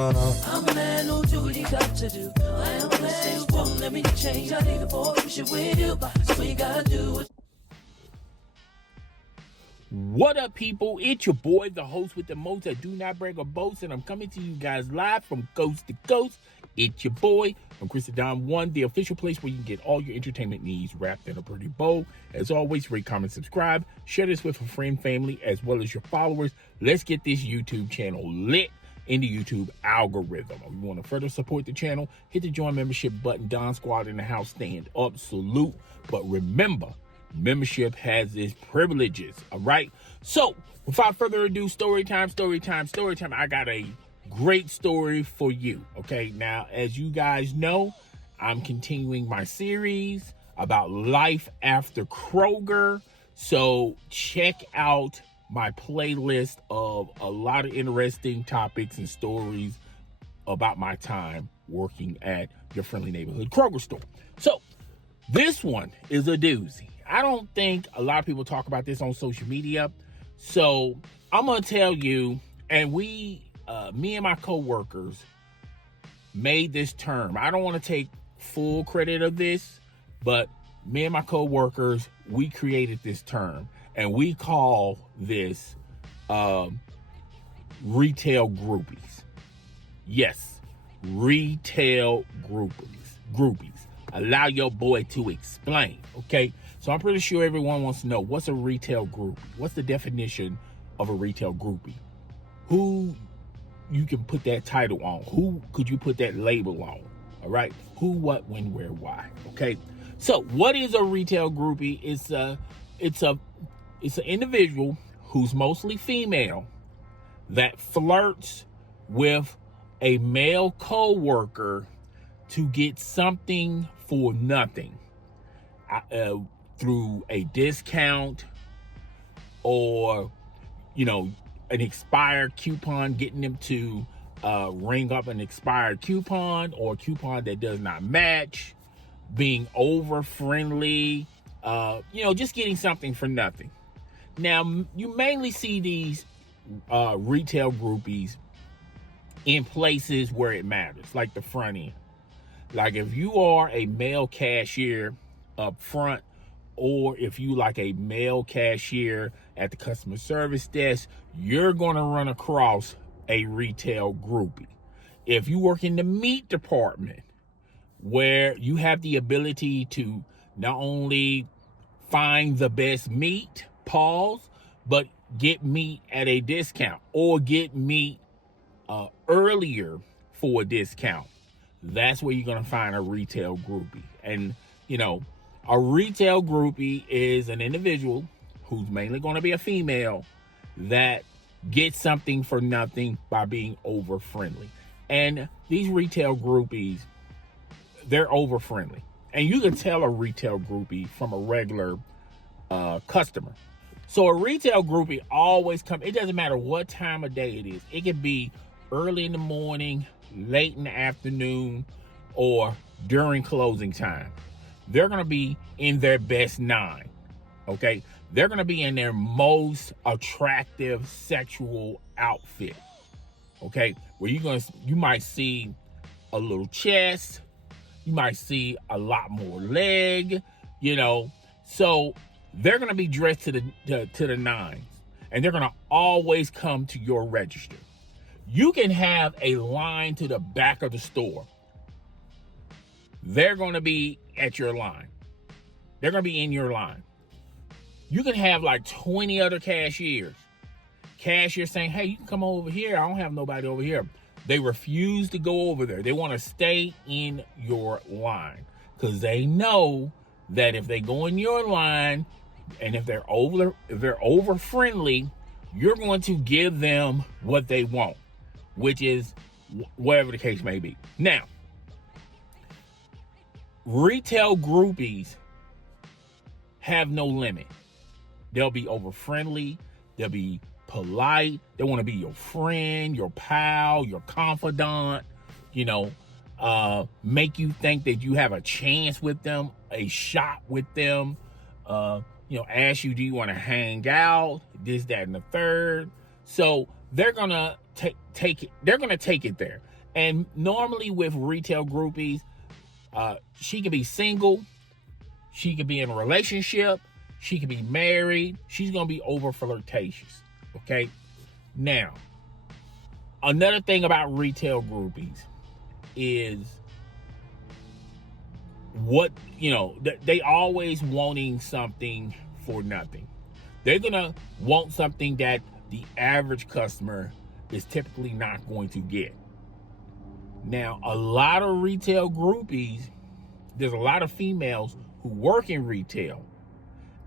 going on? I'm a man who do what he got to do. I am a man who won't let me change. I need a boy who should with you, so we gotta do it. What up, people? It's your boy, the host with the most. I do not brag or boast, and I'm coming to you guys live from coast to coast. It's your boy from Christendom One, the official place where you can get all your entertainment needs wrapped in a pretty bow. As always, rate, comment, subscribe, share this with a friend, family, as well as your followers. Let's get this YouTube channel lit in the YouTube algorithm. If you want to further support the channel, hit the join membership button. Don Squad in the house, stand up, salute. But remember, membership has its privileges, all right? So, without further ado, story time. I got a great story for you, okay? Now, as you guys know, I'm continuing my series about life after Kroger. So, check out my playlist of a lot of interesting topics and stories about my time working at your friendly neighborhood Kroger store. So, this one is a doozy. I don't think a lot of people talk about this on social media. So I'm going to tell you, and me and my coworkers made this term. I don't want to take full credit of this, but me and my coworkers, we created this term, and we call this retail groupies. Yes, retail groupies. Allow your boy to explain, okay? So I'm pretty sure everyone wants to know, what's a retail groupie? What's the definition of a retail groupie? Who you can put that title on? Who could you put that label on? All right? Who, what, when, where, why? Okay? So what is a retail groupie? It's an individual who's mostly female that flirts with a male coworker to get something for nothing. Through a discount or, an expired coupon, getting them to ring up an expired coupon or a coupon that does not match, being over friendly, just getting something for nothing. Now, you mainly see these retail groupies in places where it matters, like the front end. Like if you are a male cashier up front, or if you like a male cashier at the customer service desk, you're going to run across a retail groupie. If you work in the meat department, where you have the ability to not only find the best meat, but get meat at a discount or get meat earlier for a discount, that's where you're going to find a retail groupie. And, a retail groupie is an individual who's mainly going to be a female that gets something for nothing by being over friendly. And these retail groupies, they're over friendly. And you can tell a retail groupie from a regular customer. So a retail groupie always comes, it doesn't matter what time of day it is. It can be early in the morning, late in the afternoon, or during closing time. They're going to be in their best 9, okay? They're going to be in their most attractive sexual outfit, okay? Where you might see a little chest, you might see a lot more leg, So they're going to be dressed to the nines, and they're going to always come to your register. You can have a line to the back of the store. They're going to be at your line. They're going to be in your line. You can have like 20 other cashiers saying, hey, you can come over here. I don't have nobody over here. They refuse to go over there. They want to stay in your line because they know that if they go in your line and if they're over friendly, you're going to give them what they want, which is whatever the case may be. Now, retail groupies have no limit. They'll be over friendly. They'll be polite. They want to be your friend, your pal, your confidant, make you think that you have a chance with them, a shot with them, ask you, do you want to hang out? This, that, and the third. So they're going to take it. They're going to take it there. And normally with retail groupies, she could be single, she could be in a relationship, she could be married. She's gonna be over flirtatious. Okay. Now, another thing about retail groupies is they always wanting something for nothing. They're gonna want something that the average customer is typically not going to get. Now, a lot of retail groupies, there's a lot of females who work in retail.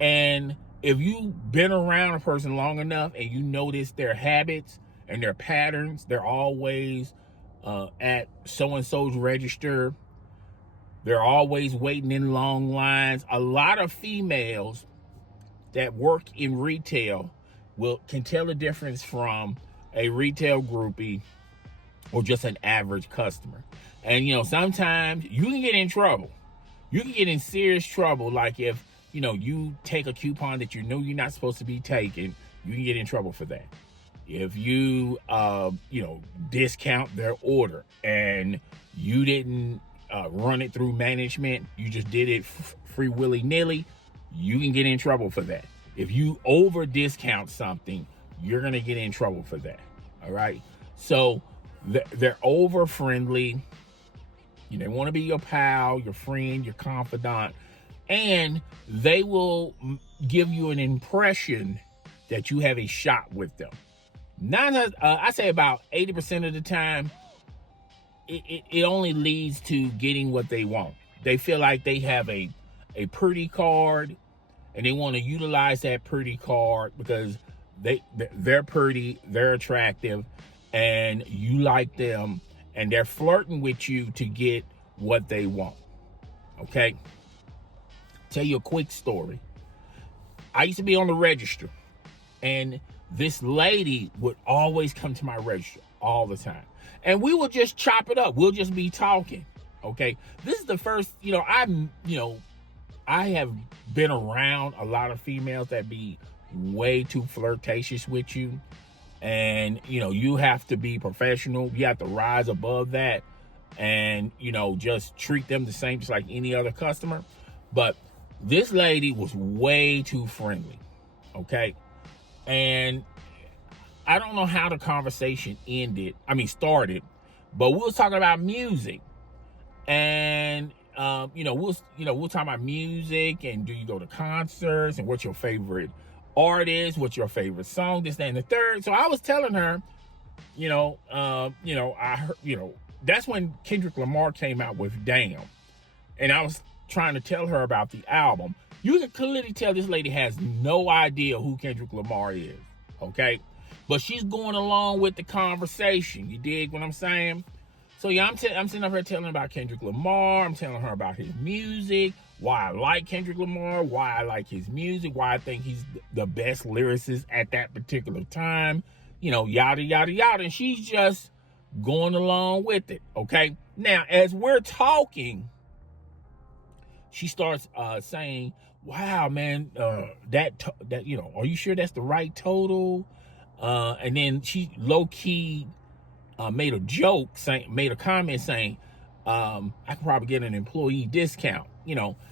And if you've been around a person long enough and you notice their habits and their patterns, they're always at so-and-so's register. They're always waiting in long lines. A lot of females that work in retail can tell the difference from a retail groupie or just an average customer. And sometimes you can get in trouble. You can get in serious trouble, like if you take a coupon that you're not supposed to be taking, you can get in trouble for that. If you discount their order and you didn't run it through management, you just did it free willy-nilly, you can get in trouble for that. If you over discount something, you're gonna get in trouble for that. All right. So they're over friendly. They want to be your pal, your friend, your confidant, and they will give you an impression that you have a shot with them. I say about 80% of the time, it only leads to getting what they want. They feel like they have a pretty card, and they want to utilize that pretty card because they're pretty, they're attractive, and you like them, and they're flirting with you to get what they want. Okay? Tell you a quick story. I used to be on the register, and this lady would always come to my register all the time. And we would just chop it up. We'll just be talking. Okay? This is the first, I have been around a lot of females that be way too flirtatious with you. And, you have to be professional. You have to rise above that and, just treat them the same, just like any other customer. But this lady was way too friendly. Okay. And I don't know how the conversation started, but we was talking about music. And, we'll talk about music and do you go to concerts and what's your favorite artist, what's your favorite song, this, that, and the third. So I was telling her, I heard, that's when Kendrick Lamar came out with Damn. And I was trying to tell her about the album. You can clearly tell this lady has no idea who Kendrick Lamar is. Okay. But she's going along with the conversation. You dig what I'm saying? So yeah, I'm sitting up here telling her about Kendrick Lamar. I'm telling her about his music, why I like Kendrick Lamar, why I like his music, why I think he's the best lyricist at that particular time, yada, yada, yada. And she's just going along with it, okay? Now, as we're talking, she starts saying, wow, man, that are you sure that's the right total? And then she low-key made a comment saying, I could probably get an employee discount,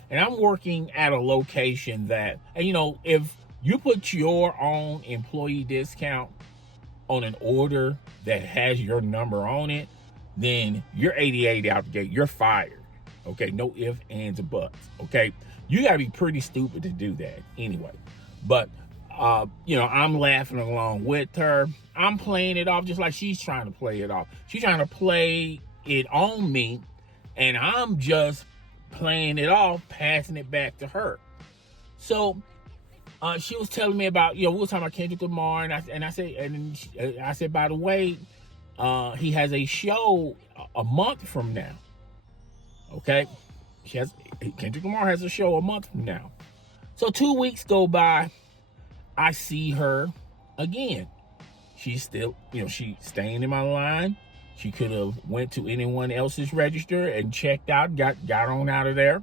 and I'm working at a location that, and if you put your own employee discount on an order that has your number on it, then you're 88 out the gate, you're fired. Okay, no ifs, ands, or buts. Okay, you gotta be pretty stupid to do that anyway. But I'm laughing along with her. I'm playing it off just like she's trying to play it off. She's trying to play it on me, and I'm just playing it off, passing it back to her. So she was telling me about, we were talking about Kendrick Lamar, and I said, by the way, he has a show a month from now. Okay, Kendrick Lamar has a show a month from now. So 2 weeks go by. I see her again. She's still, she's staying in my line. She could have went to anyone else's register and checked out, got on out of there.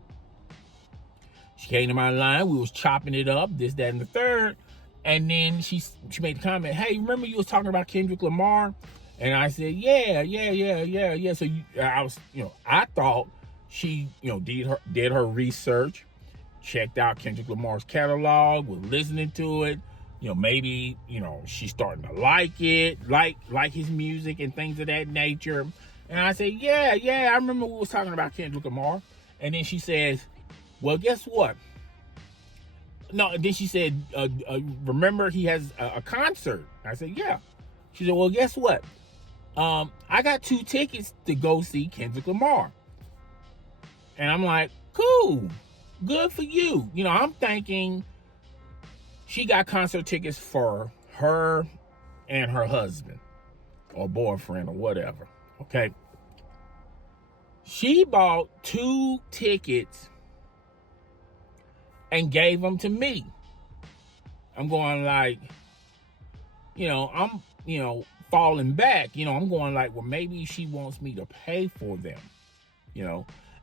She came to my line. We was chopping it up, this, that, and the third. And then she made the comment, hey, remember you was talking about Kendrick Lamar? And I said, yeah. So I was, I thought she, did her research, checked out Kendrick Lamar's catalog, was listening to it. Maybe, she's starting to like it, like his music and things of that nature. And I said, yeah, I remember we was talking about Kendrick Lamar. And then she says, well, guess what? No, and then she said, remember he has a concert. I said, yeah. She said, well, guess what? I got 2 tickets to go see Kendrick Lamar. And I'm like, cool, good for you. I'm thinking she got concert tickets for her and her husband or boyfriend or whatever, okay? She bought 2 tickets and gave them to me. I'm going like, I'm, falling back. I'm going like, well, maybe she wants me to pay for them,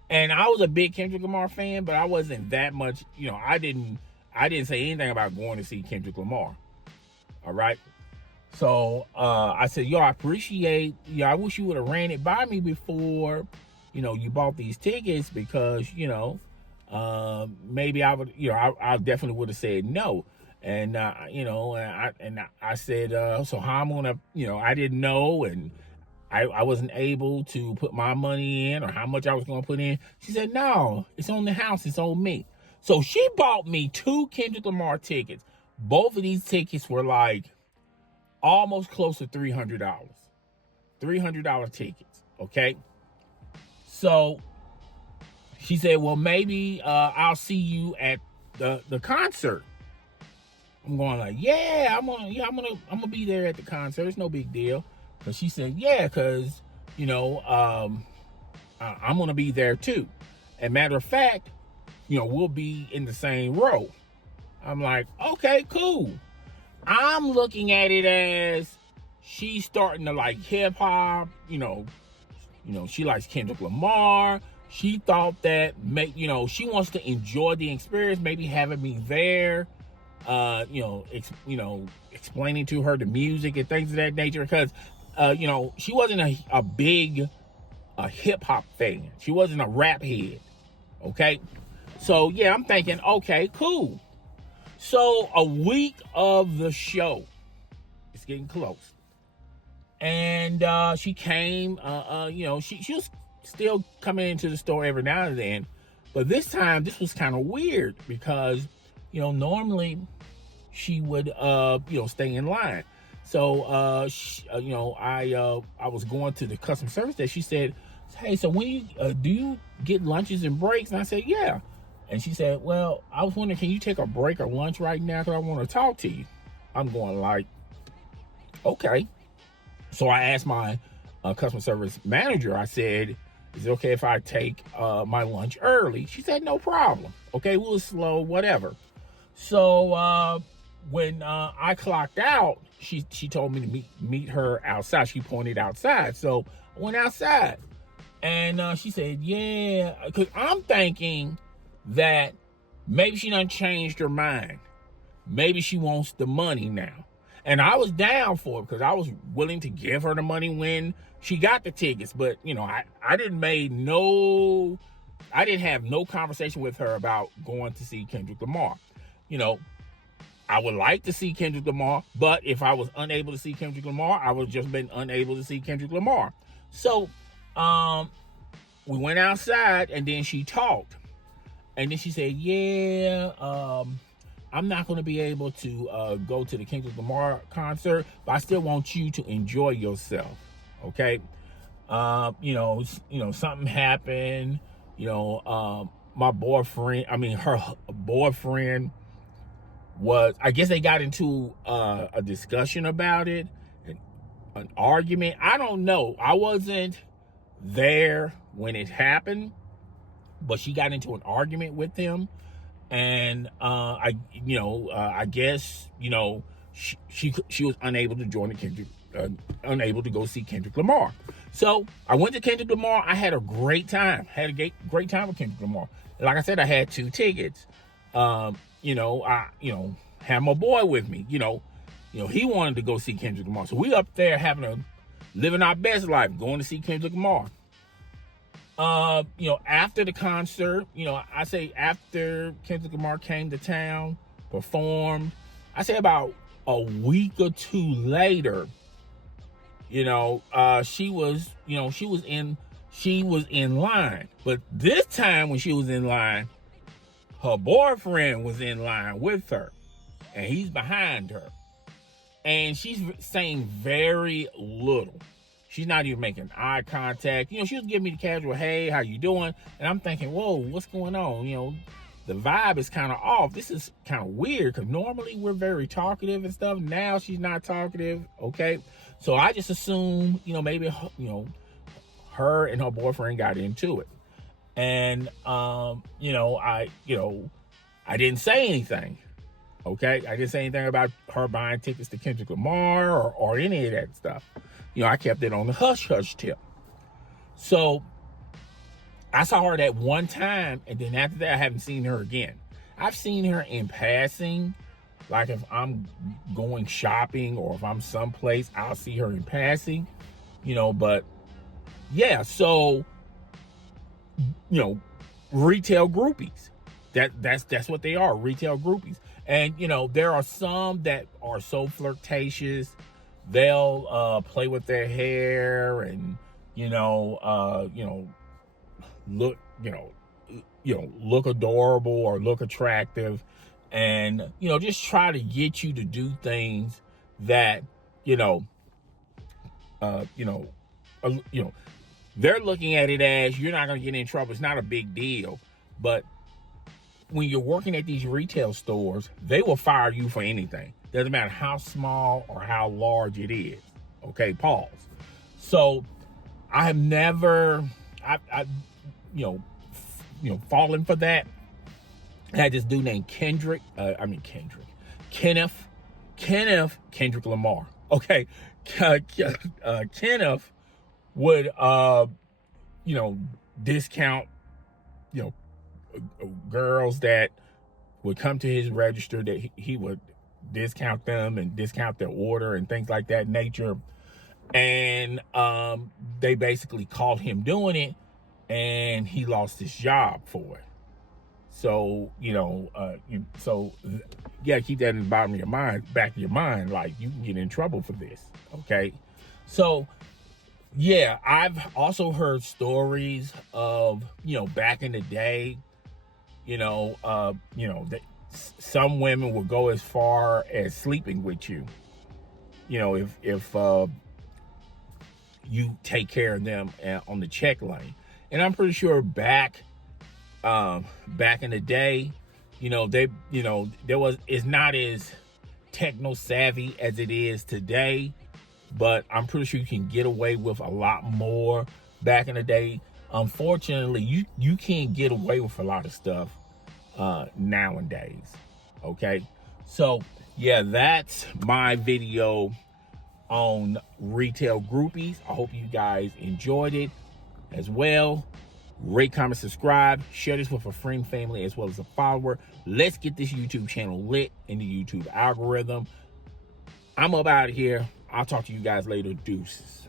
And I was a big Kendrick Lamar fan, but I wasn't that much, I didn't say anything about going to see Kendrick Lamar. All right. So I said, I appreciate, I wish you would have ran it by me before, you bought these tickets because, maybe I would, I definitely would have said no. And, I said, so how I'm going to, I didn't know. And I wasn't able to put my money in or how much I was going to put in. She said, no, it's on the house. It's on me. So she bought me 2 Kendrick Lamar tickets. Both of these tickets were like almost close to $300. $300 tickets. Okay. So she said, well, maybe I'll see you at the concert. I'm going like, yeah, I'm gonna be there at the concert. It's no big deal. But she said, yeah, because, I'm going to be there too. And matter of fact, we'll be in the same row. I'm like, okay, cool. I'm looking at it as she's starting to like hip hop, she likes Kendrick Lamar. She thought that, she wants to enjoy the experience, maybe having me there, explaining to her the music and things of that nature. Because, she wasn't a big hip hop fan. She wasn't a rap head. Okay. So yeah, I'm thinking, okay, cool. So a week of the show, it's getting close. And she came, she was still coming into the store every now and then. But this time, this was kind of weird because, normally she would, stay in line. So, I was going to the customer service desk. She said, hey, so when do you get lunches and breaks? And I said, yeah. And she said, well, I was wondering, can you take a break or lunch right now? Because I want to talk to you. I'm going like, okay. So I asked my customer service manager, I said, is it okay if I take my lunch early? She said, no problem. Okay, we'll slow, whatever. So when I clocked out, she told me to meet her outside. She pointed outside. So I went outside. And she said, yeah, because I'm thinking that maybe she done changed her mind. Maybe she wants the money now. And I was down for it because I was willing to give her the money when she got the tickets. But, I didn't have no conversation with her about going to see Kendrick Lamar. I would like to see Kendrick Lamar, but if I was unable to see Kendrick Lamar, I would have just been unable to see Kendrick Lamar. So, we went outside and then she talked. And then she said, yeah, I'm not going to be able to go to the Kendrick Lamar concert, but I still want you to enjoy yourself. Okay. Something happened, my boyfriend, her boyfriend I guess they got into a discussion about it, an argument. I don't know. I wasn't there when it happened, but she got into an argument with him. And I guess she was unable to join the Kendrick, unable to go see Kendrick Lamar. So I went to Kendrick Lamar. I had a great time. Had a great time with Kendrick Lamar. Like I said, I had 2 tickets. I had my boy with me. He wanted to go see Kendrick Lamar. So we up there having living our best life, going to see Kendrick Lamar. After the concert, I say after Kendrick Lamar came to town, performed, I say about a week or two later, she was in line. But this time when she was in line, her boyfriend was in line with her, and he's behind her. And she's saying very little. She's not even making eye contact. She was giving me the casual, hey, how you doing? And I'm thinking, whoa, what's going on? The vibe is kind of off. This is kind of weird because normally we're very talkative and stuff. Now she's not talkative, okay? So I just assume, maybe, her and her boyfriend got into it. And, I didn't say anything. Okay, I didn't say anything about her buying tickets to Kendrick Lamar or any of that stuff. I kept it on the hush-hush tip. So I saw her that one time, and then after that, I haven't seen her again. I've seen her in passing, like if I'm going shopping or if I'm someplace, I'll see her in passing, but yeah, so, retail groupies. That's what they are, retail groupies. And, there are some that are so flirtatious, they'll play with their hair and, look, look adorable or look attractive and, just try to get you to do things that, they're looking at it as you're not going to get in trouble. It's not a big deal. But when you're working at these retail stores, they will fire you for anything. Doesn't matter how small or how large it is. Okay, pause. So I have never, fallen for that. I had this dude named Kendrick Lamar. Okay, Kenneth would, discount, girls that would come to his register, that he would discount them and discount their order and things like that nature. And they basically caught him doing it, and he lost his job for it. So, keep that in the bottom of your mind, back of your mind, like you can get in trouble for this. Okay. So yeah, I've also heard stories of, back in the day, that some women will go as far as sleeping with you, if you take care of them on the check lane. And I'm pretty sure back in the day, it's not as techno savvy as it is today, but I'm pretty sure you can get away with a lot more back in the day. Unfortunately, you can't get away with a lot of stuff nowadays. Okay, so yeah, that's my video on retail groupies. I hope you guys enjoyed it as well. Rate, comment, subscribe, share this with a friend, family, as well as a follower. Let's get this YouTube channel lit in the YouTube algorithm. I'm up out of here. I'll talk to you guys later. Deuces.